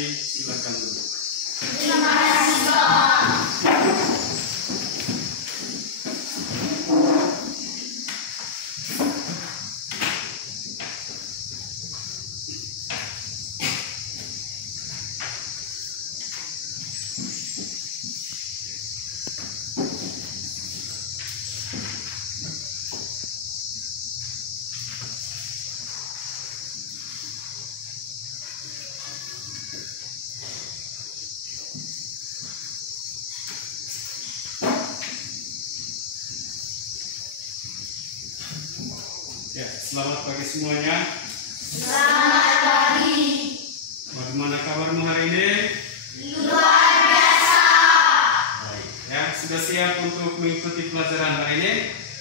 kasih, silakan duduk. Terima kasih, Pak. Ya, selamat pagi semuanya. Selamat pagi. Bagaimana kabarmu hari ini? Luar biasa. Baik. Ya, sudah siap untuk mengikuti pelajaran hari ini?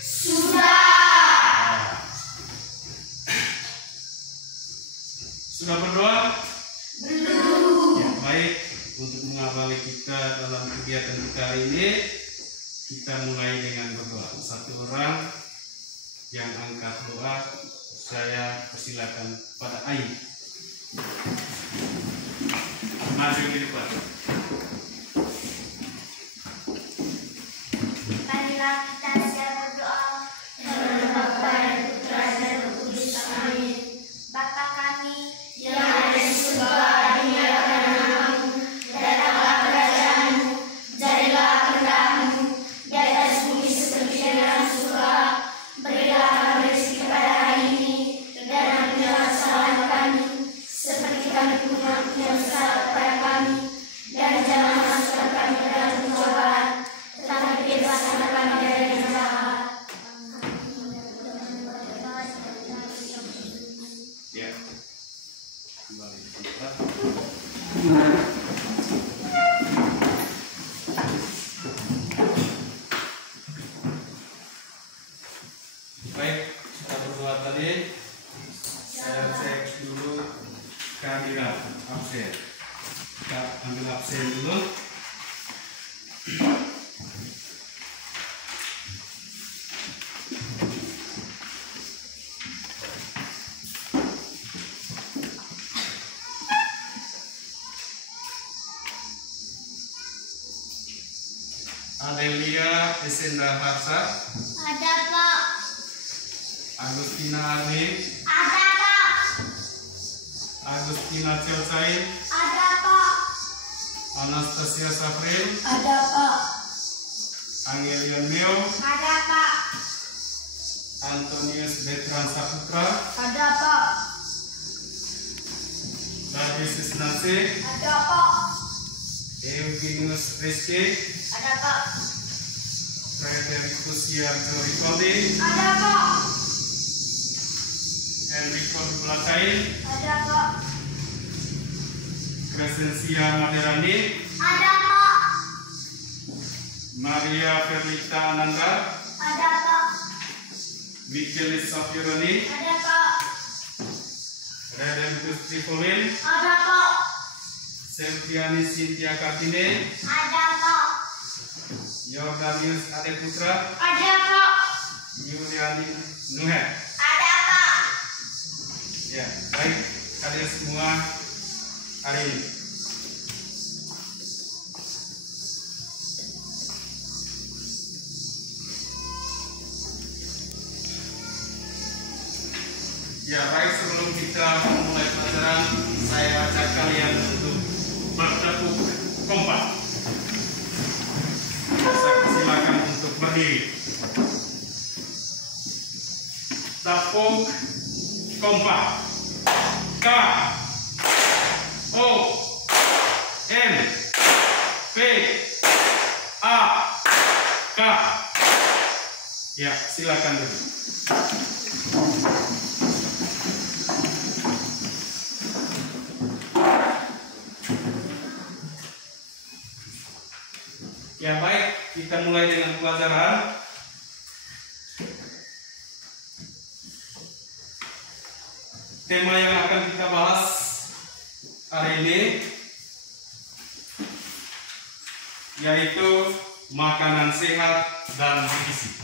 Sudah. Sudah berdoa? Belum. Ya, baik. Untuk mengawali kita dalam kegiatan kita hari ini, kita mulai dengan berdoa. Satu orang yang angkat doa, saya persilakan pada Ain. Maju di depan. Marilah kita siap berdoa. Kepada Bapa dan Putra dan Roh Kudus. Amin. Bapa kami yang ada di surga, dimuliakan namamu, datanglah kerajaanmu, jadilah kehendakmu di atas bumi seperti di dalam surga. Berilah kami rezeki pada hari ini, dan ampunilah kesalahan kami, seperti kami pun mengampuni yang bersalah kepada kami, dan jangan masukkan kami ke dalam pencobaan, tetapi bebaskanlah kami dari yang jahat. Ya, kembali di tempat. Baik, kita berdoa tadi. Saya cek dulu kehadiran absen. Kita ambil absen dulu. Adelia Esendra Harsa, Ada Pak. Agustina Armin, Ada Pak. Agustina Celcain, Ada Pak. Anastasia Safril, Ada Pak. Angelion Meo, Ada Pak. Antonius Betran Saputra, Ada Pak. Davi Sisnase, Ada Pak. Eugenius Rizky, Ada Pak. Frederikus Yarjo Ricoldi, Ada Pak. Enrico Bulacain, Ada Pak. Crescencia Maderani, Ada Pak. Maria Ferlita Ananda, Ada Pak. Michelis Safironi, Ada Pak. Redemptus Tripolin, Ada Pak. Septiani Cynthia Kartine, Ada Pak. Yordanius Ade Putra, Ada Pak. Yuliani Nuher. Ada Pak. Ya, baik kalian semua hari ini. Ya, baik sebelum kita memulai pelajaran, saya ajak kalian untuk bertepuk kompak. Saya persilakan untuk berdiri. Tepuk kompak. K O M P A K. Ya, silakan dulu. Ya baik, kita mulai dengan pelajaran. Tema yang akan kita bahas hari ini yaitu makanan sehat dan bergizi.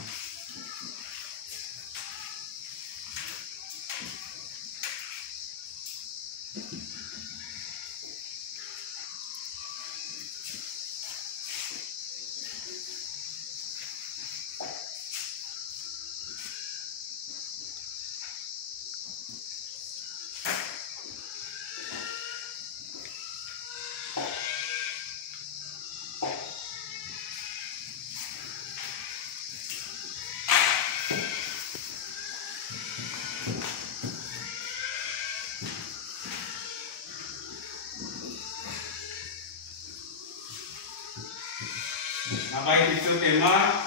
baik itu tema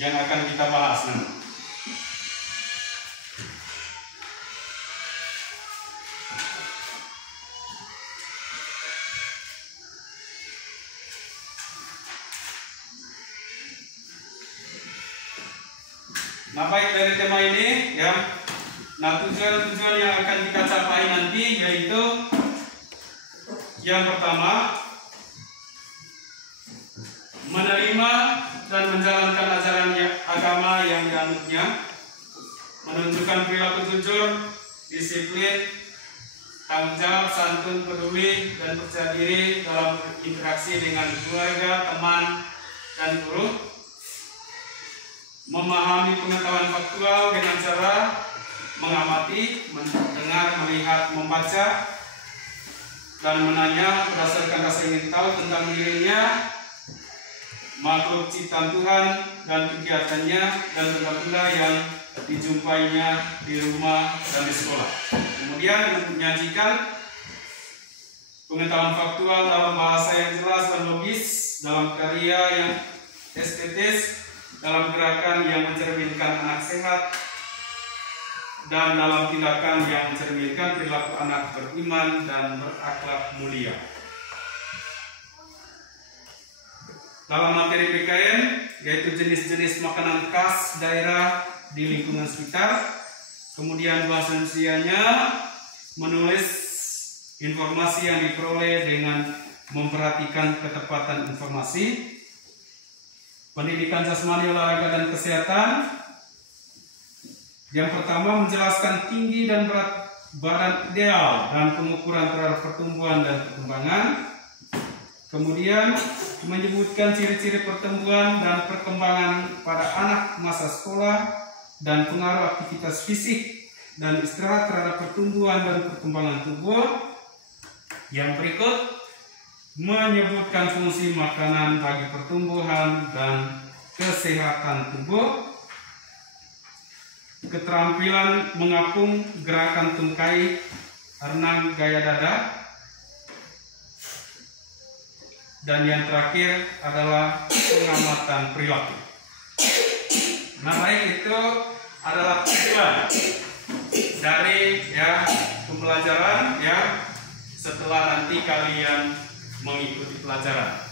yang akan kita bahas nanti. Nah, baik dari tema ini ya. Nah, tujuan-tujuan yang akan kita capai nanti yaitu yang pertama, menerima dan menjalankan ajaran agama yang dianutnya, menunjukkan perilaku jujur, disiplin, tanggung jawab, santun, peduli, dan percaya diri dalam berinteraksi dengan keluarga, teman, dan guru, memahami pengetahuan faktual dengan cara mengamati, mendengar, melihat, membaca, dan menanya berdasarkan rasa ingin tahu tentang dirinya, makhluk ciptaan Tuhan dan kegiatannya, dan benda-benda yang dijumpainya di rumah dan di sekolah. Kemudian menyajikan pengetahuan faktual dalam bahasa yang jelas dan logis, dalam karya yang estetis, dalam gerakan yang mencerminkan anak sehat, dan dalam tindakan yang mencerminkan perilaku anak beriman dan berakhlak mulia. Dalam materi PKN, yaitu jenis-jenis makanan khas daerah di lingkungan sekitar, kemudian bahasa Indonesianya, menulis informasi yang diperoleh dengan memperhatikan ketepatan informasi, pendidikan jasmani, olahraga, dan kesehatan. Yang pertama, menjelaskan tinggi dan berat badan ideal dan pengukuran terhadap pertumbuhan dan perkembangan. Kemudian menyebutkan ciri-ciri pertumbuhan dan perkembangan pada anak masa sekolah dan pengaruh aktivitas fisik dan istirahat terhadap pertumbuhan dan perkembangan tubuh. Yang berikut menyebutkan fungsi makanan bagi pertumbuhan dan kesehatan tubuh, keterampilan mengapung, gerakan tungkai, renang gaya dada, dan yang terakhir adalah pengamatan perilaku. Nah, baik, itu adalah tujuan dari pembelajaran setelah nanti kalian mengikuti pelajaran.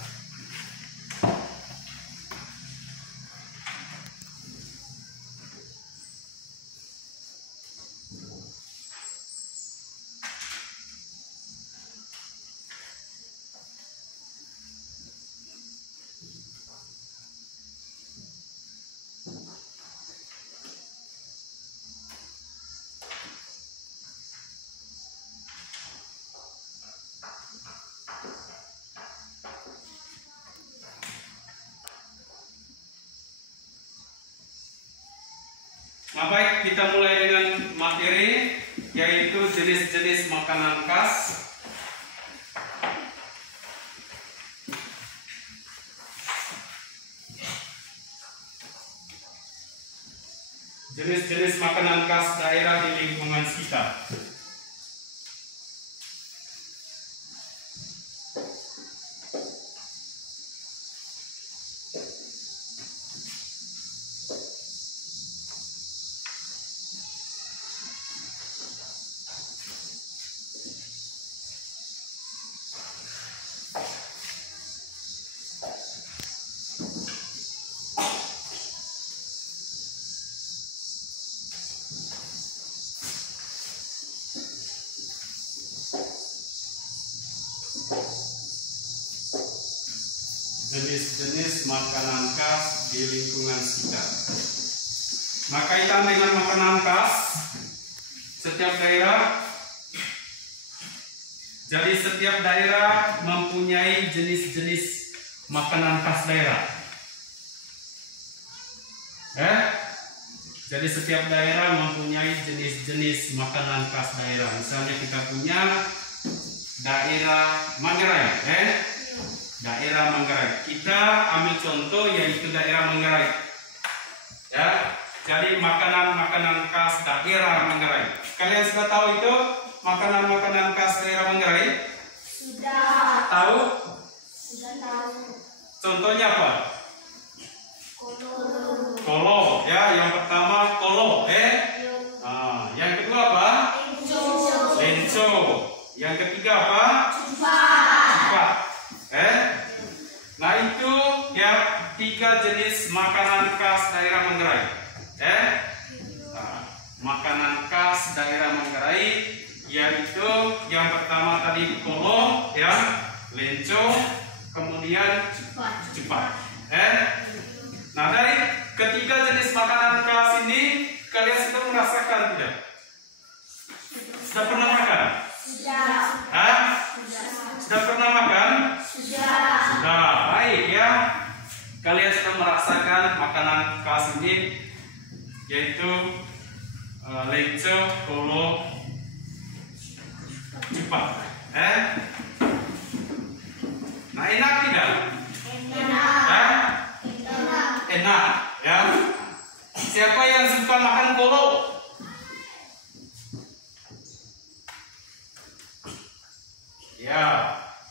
Nah, baik, kita mulai dengan materi, yaitu jenis-jenis makanan khas. Jenis-jenis makanan khas daerah di lingkungan sekitar. Jenis-jenis makanan khas di lingkungan sekitar. Nah, kaitan dengan makanan khas setiap daerah. Jadi setiap daerah mempunyai jenis-jenis makanan khas daerah. Jadi setiap daerah mempunyai jenis-jenis makanan khas daerah. Misalnya kita punya daerah Manggarai, daerah Manggarai. Kita ambil contoh yaitu daerah Manggarai. Ya, jadi makanan-makanan khas daerah Manggarai. Kalian sudah tahu itu makanan-makanan khas daerah Manggarai? Sudah. Tahu? Sudah tahu. yaitu lenco, kolo, cupat. Nah, enak tidak? Enak, ya. Siapa yang suka makan kolo? Ya,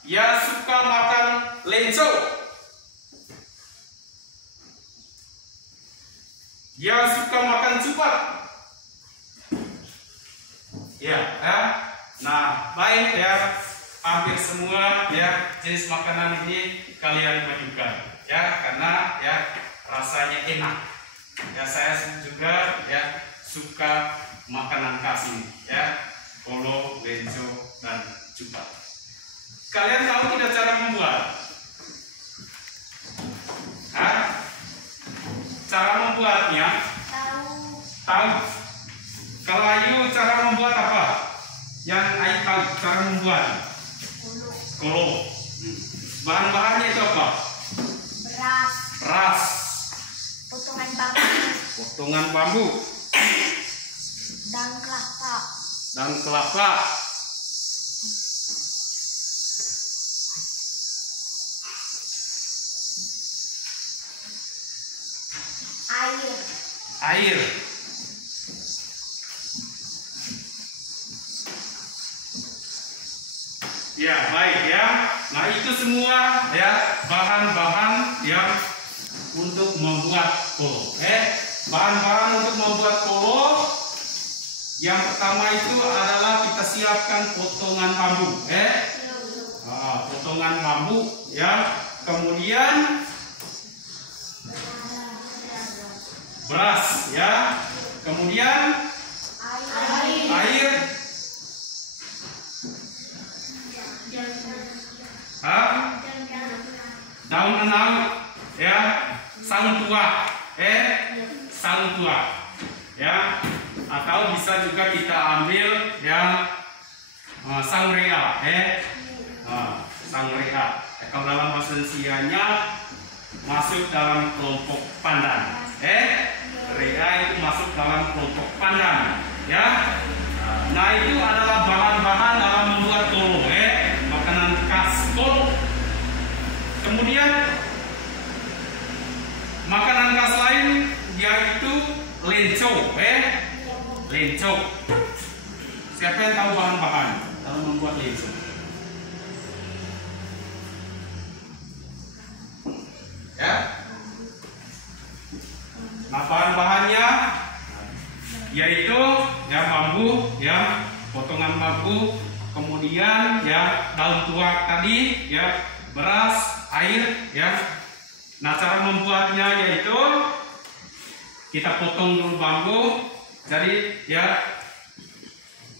yang suka makan lenco. Yang suka makan cupat. Ya. Nah, baik ya. Hampir semua ya jenis makanan ini kalian majukan ya, karena ya rasanya enak. Ya, saya juga ya suka makanan khas ini ya, kolo, lenco, dan cupat. Kalian tahu tidak cara membuat? Cara membuatnya? Tahu. Kalau Ayu cara membuat apa? Yang Ayu tahu cara membuat? Kolo. Bahan-bahannya itu apa? Beras. Potongan bambu. Dan kelapa. Air. Ya, baik ya. Nah, itu semua ya bahan-bahan yang untuk membuat kolo. Bahan-bahan untuk membuat kolo yang pertama itu adalah kita siapkan potongan bambu. Potongan bambu ya. Kemudian beras ya. Kemudian air. Daun enam ya, sang tua ya, atau bisa juga kita ambil ya sangrea sangrea. Kalau dalam bahasa Indonesianya masuk dalam kelompok pandan. Rea itu masuk dalam kelompok pandan ya. Nah, itu adalah bahan-bahan dalam membuat kolo, makanan khas kolo. Kemudian makanan khas lain yaitu lenco, lenco. Siapa yang tahu bahan-bahan dalam membuat lenco? Ya. Nah, bahan-bahannya yaitu ya bambu, ya potongan bambu, kemudian ya daun tuak tadi, ya beras, air, ya. Nah, cara membuatnya yaitu kita potong dulu bambu. Jadi ya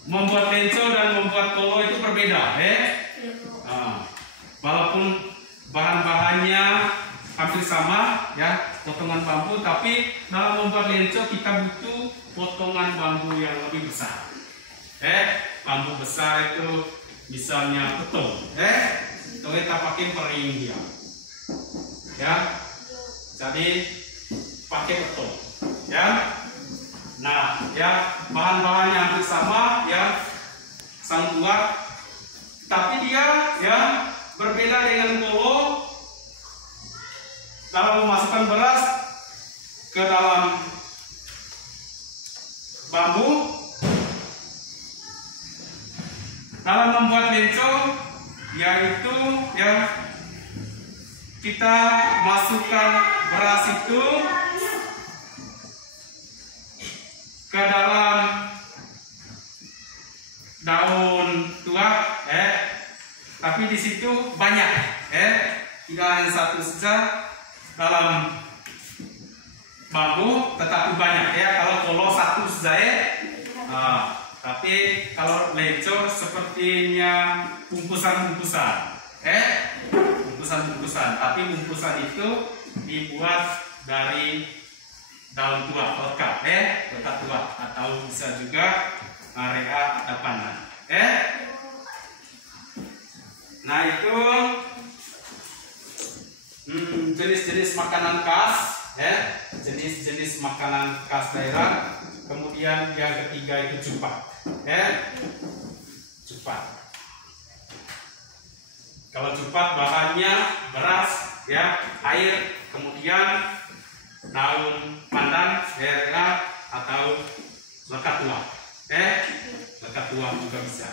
membuat lenco dan membuat kolo itu berbeda, walaupun bahan-bahannya hampir sama ya, potongan bambu, tapi dalam membuat lenco kita butuh potongan bambu yang lebih besar. Bambu besar itu misalnya betung, itu kita pakai pering dia. Ya. Jadi pakai betung, ya. Nah, ya bahan-bahannya hampir sama ya, sang tua, tapi dia ya berbeda dengan kolo. Dalam memasukkan beras ke dalam bambu, dalam membuat lenco yaitu ya kita masukkan beras itu ke dalam daun tuak, tapi di situ banyak, tidak hanya satu saja dalam bambu, tetapi banyak ya. Kalau kolo satu saja, tapi kalau lenco sepertinya bungkusan-bungkusan, bungkusan-bungkusan. Tapi bungkusan itu dibuat dari daun tua, lekat tua, atau bisa juga area atau pandan. Nah, itu jenis-jenis makanan khas ya, jenis-jenis makanan khas daerah. Kemudian yang ketiga itu cupat, ya, cupat. Kalau cupat bahannya beras, ya, air, kemudian daun pandan, ya, atau lekat tua, lekat tua juga bisa.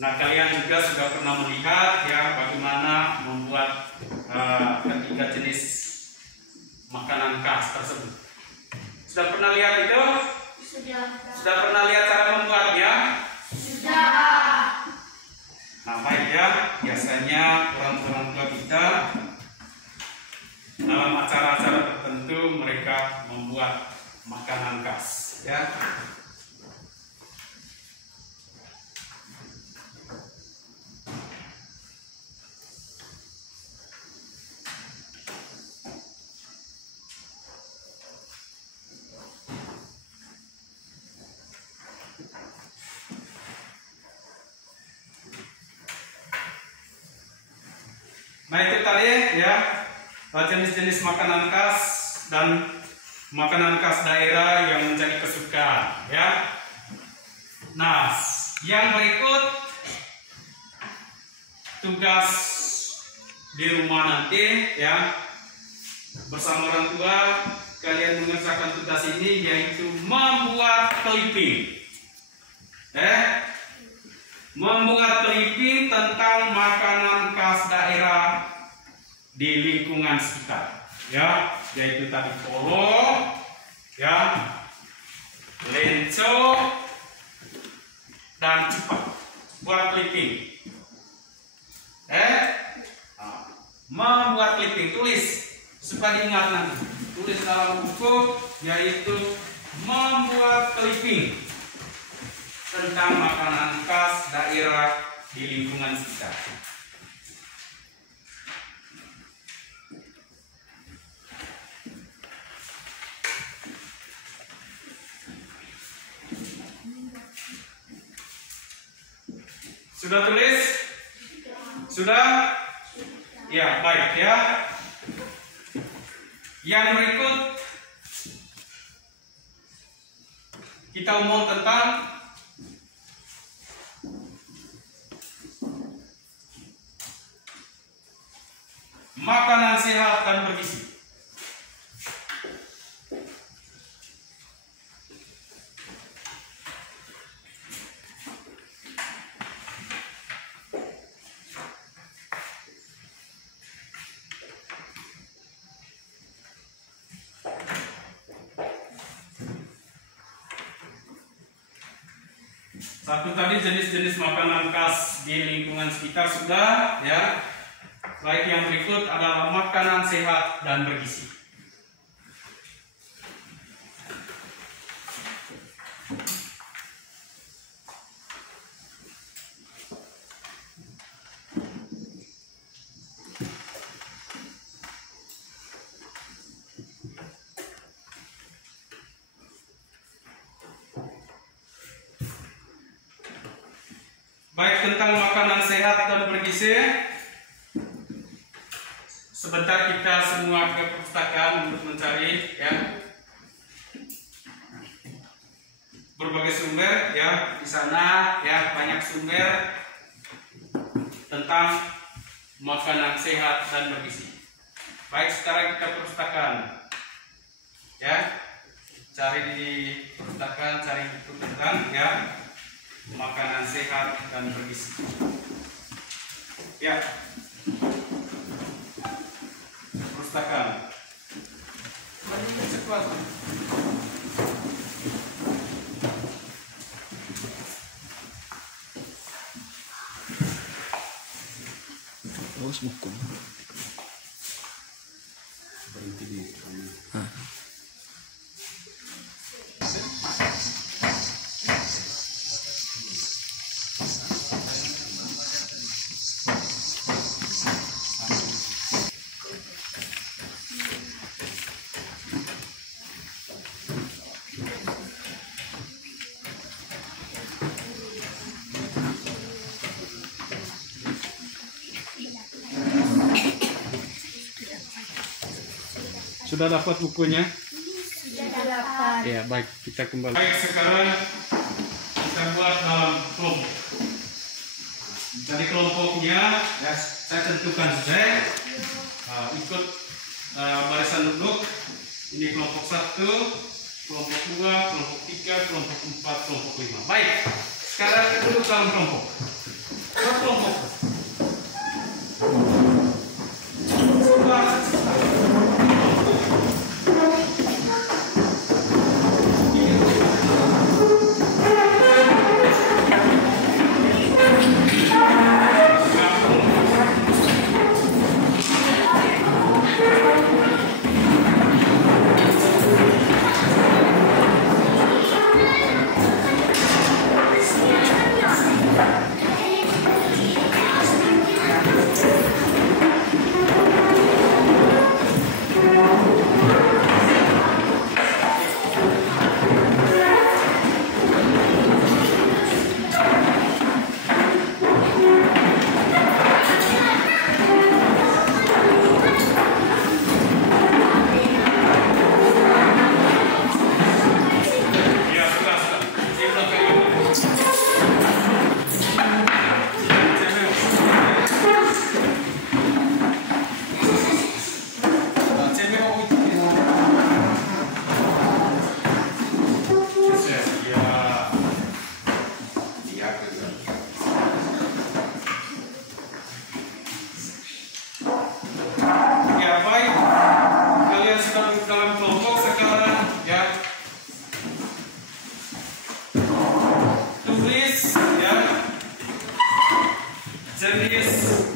Nah, kalian juga sudah pernah melihat ya bagaimana membuat ketiga jenis makanan khas tersebut. Sudah pernah lihat itu? Sudah pernah lihat cara membuatnya? Sudah. Nah, baik ya. Biasanya orang-orang tua kita dalam acara-acara tertentu mereka membuat makanan khas, ya. Nah, itu tadi ya jenis-jenis makanan khas dan makanan khas daerah yang menjadi kesukaan, ya. Nah, yang berikut tugas di rumah nanti, ya, bersama orang tua kalian mengerjakan tugas ini, yaitu membuat clipping, membuat clipping tentang makanan khas daerah di lingkungan sekitar, ya, yaitu tadi polo, ya, lenco, dan cupat. Buat clipping, membuat clipping, tulis supaya diingat nanti, tulis dalam buku, yaitu membuat clipping tentang makanan khas daerah di lingkungan sekitar. Sudah tulis? Sudah? Ya, baik ya. Yang berikut kita omong tentang makanan sehat dan bergizi. Satu tadi jenis-jenis makanan khas di lingkungan sekitar sudah, ya. Baik, yang berikut adalah makanan sehat dan bergizi. Baik, tentang makanan sehat dan bergizi, sebentar kita semua ke perpustakaan untuk mencari, ya, berbagai sumber, ya. Di sana, ya, banyak sumber tentang makanan sehat dan bergizi. Baik, sekarang kita perpustakaan, ya, cari di perpustakaan, cari buku tentang, ya, makanan sehat dan bergizi. Ya, perpustakaan. Cepat. Terus buku. Berhenti di sudah dapat bukunya? Sudah dapat. Ya, baik, kita kembali. Baik, sekarang kita buat dalam kelompok. Dari kelompoknya, ya, saya tentukan saja. Ikut barisan duduk. Ini kelompok 1, kelompok 2, kelompok 3, kelompok 4, kelompok 5. Baik, sekarang kita duduk dalam kelompok. Kelompok.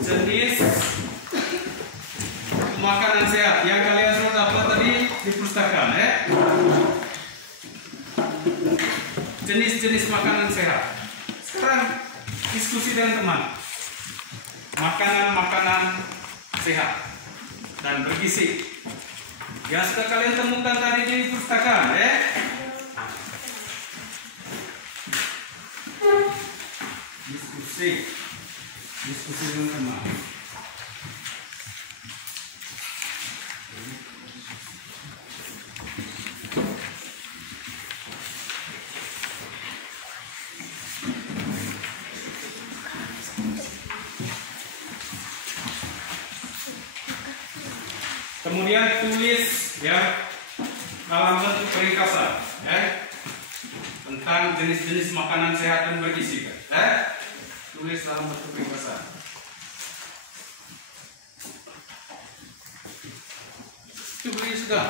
Jenis makanan sehat yang kalian sudah dapat tadi di perpustakaan, ya. Jenis-jenis makanan sehat. Sekarang diskusi dengan teman. Makanan-makanan sehat dan bergizi yang sudah kalian temukan tadi di perpustakaan, ya. Diskusi dengan teman. Kemudian tulis, ya, dalam bentuk ringkasan, ya, tentang jenis-jenis makanan sehat dan bergizi, ya. Tulis dalam bentuk ringkasan. Itu beri sudah.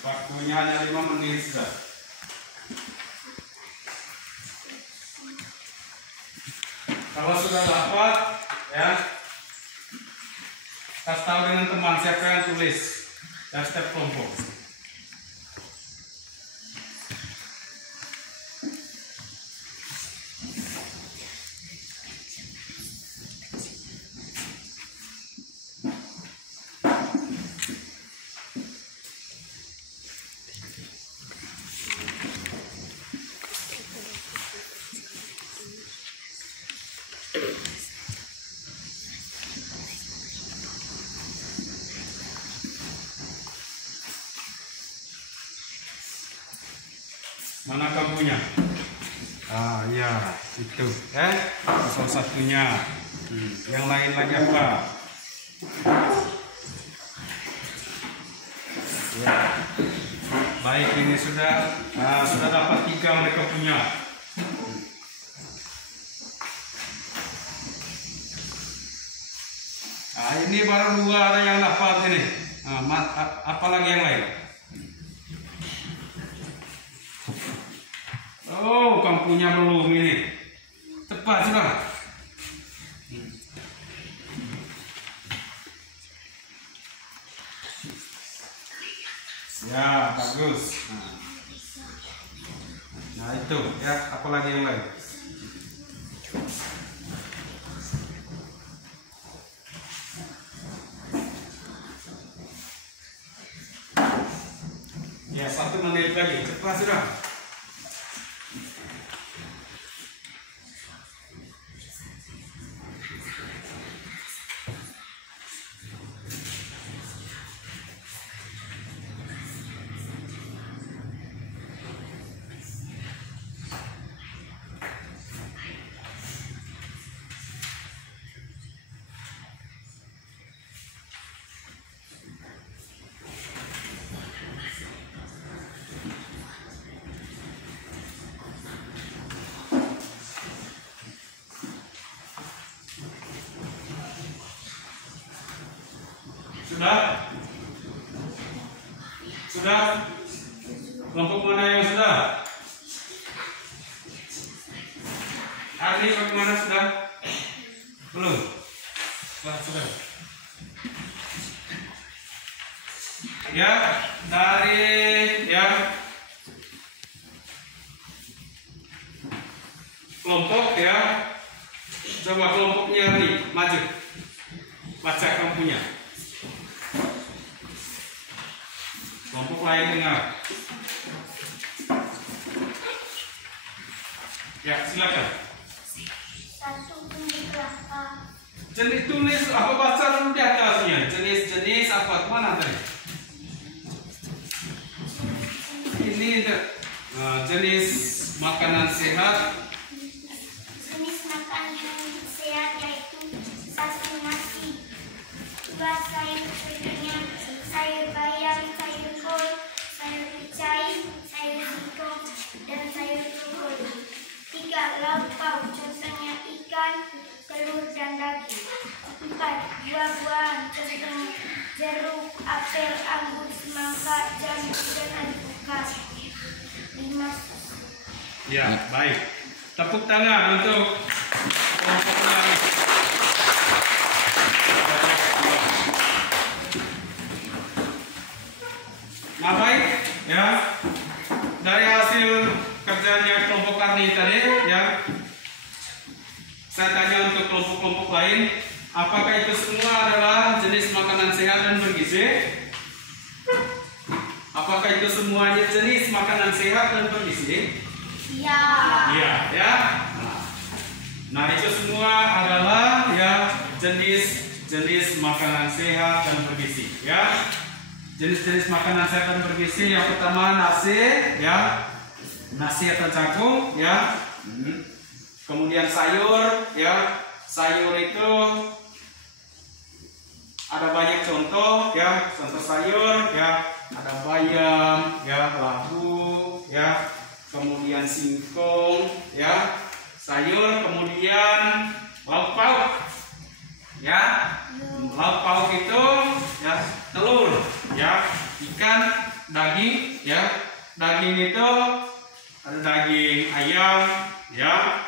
Waktunya hanya 5 menit saja. Kalau sudah dapat, ya, kasih tahu dengan teman siapa yang tulis dan setiap kelompok. Mana kamunya? Ah, ya, itu. Salah satunya. Yang lain lagi apa? Ya. Baik, ini sudah dapat 3 mereka punya. Ini ini baru 2 ada yang dapat ini. Apalagi yang lain? Oh, kamu punya belum ini? Cepat sudah. Ya, bagus. Nah itu ya, apalagi yang lain? Ya, 1 menit lagi, cepat sudah. Sudah? Sudah? Kelompok mana yang sudah? Hari bagaimana sudah? Belum? Sudah. Ya, dari ya kelompok ya. Coba kelompoknya nih, maju. Baca kamu punya. Kelompok lain dengar. Ya, silakan. 1 tulis berapa? Jenis tulis apa, baca dulu di atasnya. Jenis-jenis apa? Mana tadi? Ini jenis makanan sehat. Jenis makanan sehat yaitu 1 nasi, 2 sayur segar, sayur bayam, sayur kol, sayur kicai, sayur singkong, dan sayur telur. 3 lauk pauk, contohnya ikan, telur, dan daging. 4 buah-buahan, contohnya jeruk, apel, anggur, semangka, jambu, dan alpukat. 5 Ya, baik. Tepuk tangan untuk kelompoknya. Nah, baik ya. Dari hasil kerjanya kelompok Karni tadi ya, saya tanya untuk kelompok-kelompok lain, apakah itu semua adalah jenis makanan sehat dan bergizi? Apakah itu semuanya jenis makanan sehat dan bergizi? Ya. Iya, ya. Nah, itu semua adalah ya jenis makanan sehat dan bergizi, ya. Jenis-jenis makanan sehat dan bergizi yang pertama nasi, ya. Nasi atau jagung, ya. Kemudian sayur, ya. Sayur itu ada banyak contoh, ya. Contoh sayur, ya. Ada bayam, ya, labu, ya. Kemudian singkong, ya. Sayur, kemudian lauk pauk, ya. Lauk pauk itu ya telur, ya, ikan, daging, ya. Daging itu ada daging ayam, ya.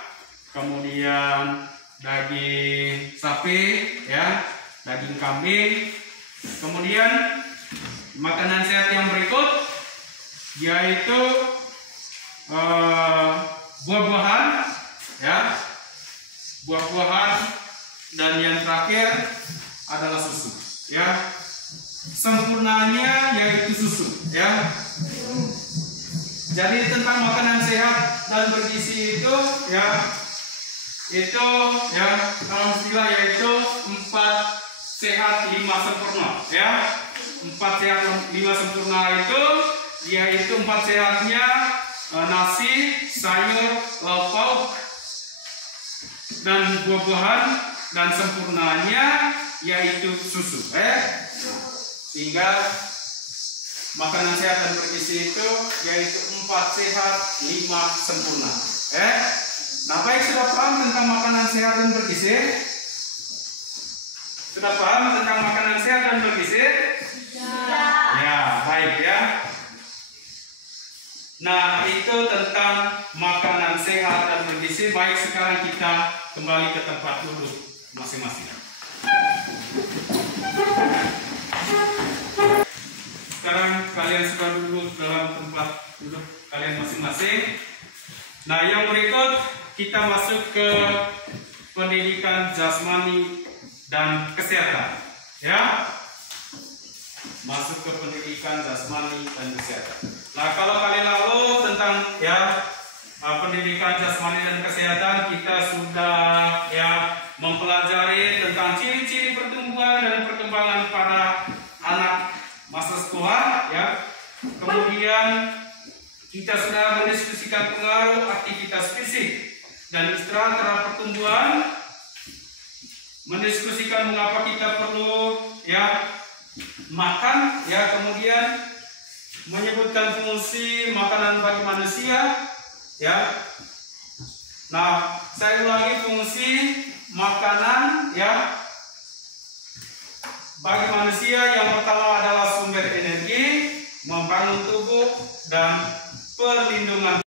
Kemudian daging sapi, ya, daging kambing. Kemudian makanan sehat yang berikut yaitu buah-buahan, ya, buah-buahan, dan yang terakhir adalah susu, ya. Sempurnanya yaitu susu, ya. Jadi tentang makanan sehat dan bergizi itu, ya, dalam istilah yaitu 4 sehat 5 sempurna, ya. 4 sehat 5 sempurna itu yaitu 4 sehatnya nasi, sayur, lauk pauk, dan buah-buahan, dan sempurnanya yaitu susu, sehingga makanan sehat dan bergizi itu yaitu 4 sehat 5 sempurna, Nah, baik, sudah paham tentang makanan sehat dan bergizi? Sudah paham tentang makanan sehat dan bergizi? Ya, baik ya. Nah, itu tentang makanan sehat dan bergizi. Baik, sekarang kita kembali ke tempat duduk masing-masing. Sekarang kalian sudah duduk dalam tempat duduk kalian masing-masing. Nah, yang berikut kita masuk ke pendidikan jasmani dan kesehatan. Ya, masuk ke pendidikan jasmani dan kesehatan. Nah, kalau kali lalu tentang ya pendidikan jasmani dan kesehatan, kita sudah ya mempelajari tentang ciri-ciri pertumbuhan dan perkembangan pada anak masa sekolah ya. Kemudian kita sudah mendiskusikan pengaruh aktivitas fisik dan istirahat terhadap pertumbuhan, mendiskusikan mengapa kita perlu ya makan ya, kemudian menyebutkan fungsi makanan bagi manusia ya. Nah, saya ulangi, fungsi makanan ya bagi manusia. Yang pertama adalah sumber energi, membangun tubuh, dan perlindungan